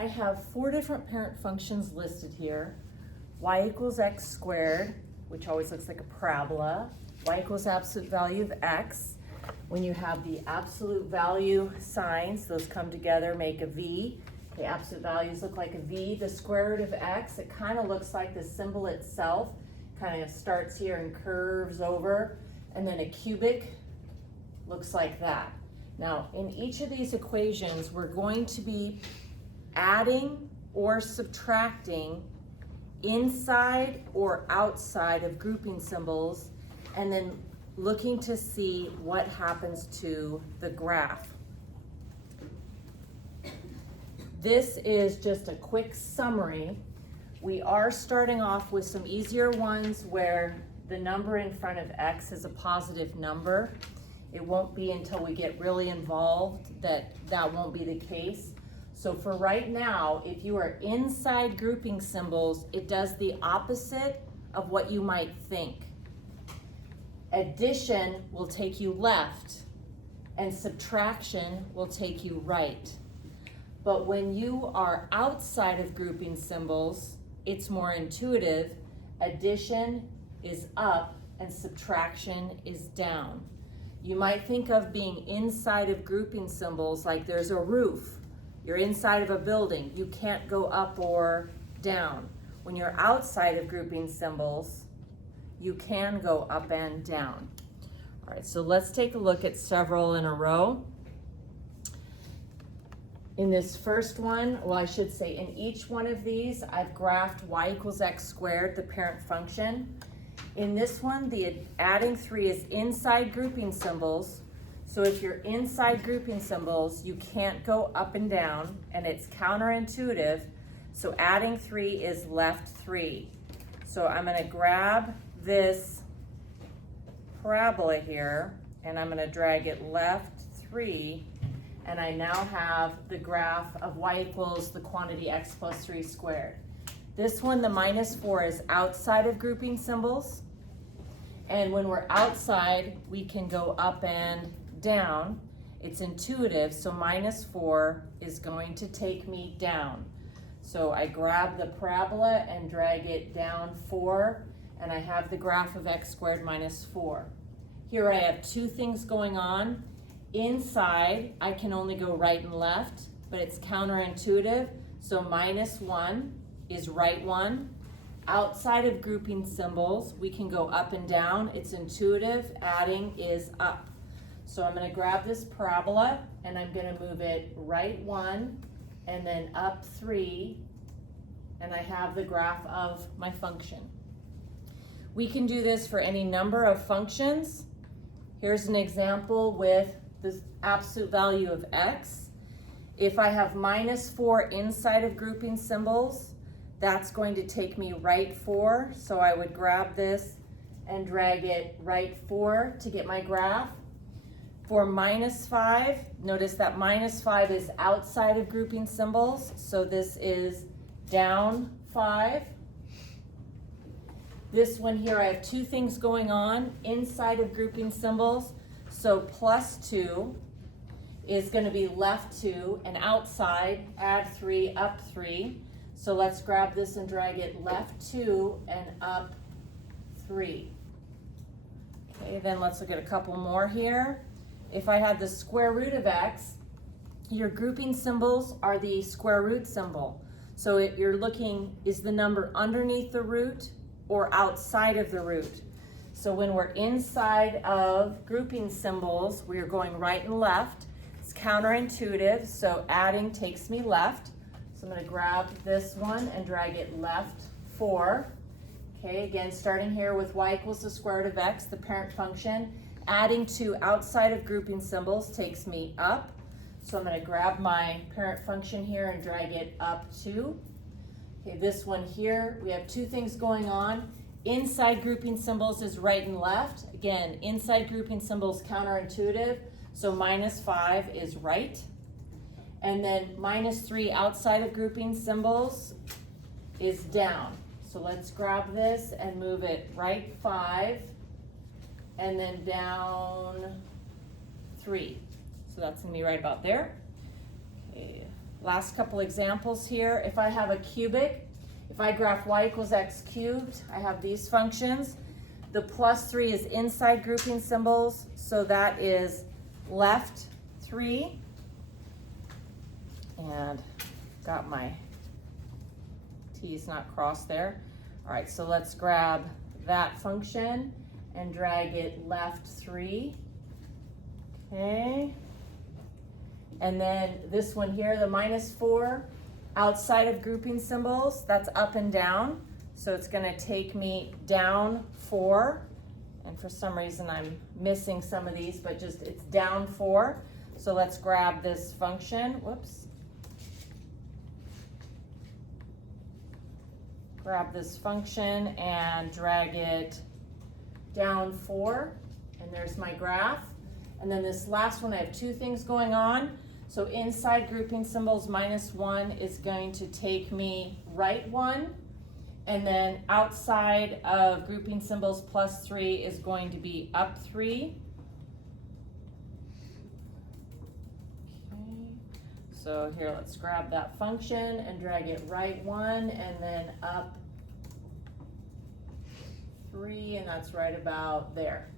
I have 4 different parent functions listed here. Y equals x squared, which always looks like a parabola. Y equals absolute value of x. When you have the absolute value signs, those come together, make a V. The absolute values look like a V. The square root of x, it kind of looks like the symbol itself. Kind of starts here and curves over. And then a cubic looks like that. Now, in each of these equations, we're going to be adding or subtracting inside or outside of grouping symbols, and then looking to see what happens to the graph. This is just a quick summary. We are starting off with some easier ones where the number in front of x is a positive number. It won't be until we get really involved that won't be the case. So for right now, if you are inside grouping symbols, it does the opposite of what you might think. Addition will take you left, and subtraction will take you right. But when you are outside of grouping symbols, it's more intuitive. Addition is up and subtraction is down. You might think of being inside of grouping symbols like there's a roof. You're inside of a building. You can't go up or down. When you're outside of grouping symbols, you can go up and down. All right, so let's take a look at several in a row. In this first one, well, I should say in each one of these, I've graphed y equals x squared, the parent function. In this one, the adding 3 is inside grouping symbols. So if you're inside grouping symbols, you can't go up and down, and it's counterintuitive. So adding 3 is left 3. So I'm going to grab this parabola here, and I'm going to drag it left 3, and I now have the graph of y equals the quantity x plus 3 squared. This one, the minus 4, is outside of grouping symbols. And when we're outside, we can go up and down. It's intuitive, so minus 4 is going to take me down. So I grab the parabola and drag it down 4, and I have the graph of x squared minus 4. Here I have 2 things going on. Inside, I can only go right and left, but it's counterintuitive, so minus 1 is right 1. Outside of grouping symbols, we can go up and down. It's intuitive, adding is up. So I'm going to grab this parabola, and I'm going to move it right 1, and then up 3, and I have the graph of my function. We can do this for any number of functions. Here's an example with the absolute value of x. If I have minus 4 inside of grouping symbols, that's going to take me right 4. So I would grab this and drag it right 4 to get my graph. For minus 5, notice that minus 5 is outside of grouping symbols. So this is down 5. This one here, I have 2 things going on inside of grouping symbols. So plus 2 is going to be left 2, and outside, add 3, up 3. So let's grab this and drag it left 2 and up 3. Okay, then let's look at a couple more here. If I had the square root of x, your grouping symbols are the square root symbol. So you're looking, is the number underneath the root or outside of the root? So when we're inside of grouping symbols, we are going right and left. It's counterintuitive, so adding takes me left. So I'm going to grab this one and drag it left 4. Okay, again, starting here with y equals the square root of x, the parent function. Adding 2 outside of grouping symbols takes me up. So I'm going to grab my parent function here and drag it up 2. Okay, this one here, we have 2 things going on. Inside grouping symbols is right and left. Again, inside grouping symbols counterintuitive. So minus 5 is right. And then minus 3 outside of grouping symbols is down. So let's grab this and move it right 5 and then down 3. So that's going to be right about there. Okay. Last couple examples here. If I have a cubic, if I graph y equals x cubed, I have these functions. The +3 is inside grouping symbols, so that is left 3. And got my T's not crossed there. All right, so let's grab that function and drag it left 3. Okay. And then this one here, the -4, outside of grouping symbols, that's up and down. So it's gonna take me down 4. And for some reason I'm missing some of these, but just it's down 4. So let's grab this function, whoops. Grab this function and drag it down 4. And there's my graph. And then this last one, I have two things going on. So inside grouping symbols, -1 is going to take me right 1. And then outside of grouping symbols, +3 is going to be up 3. Okay. So here, let's grab that function and drag it right 1 and then up 3, and that's right about there.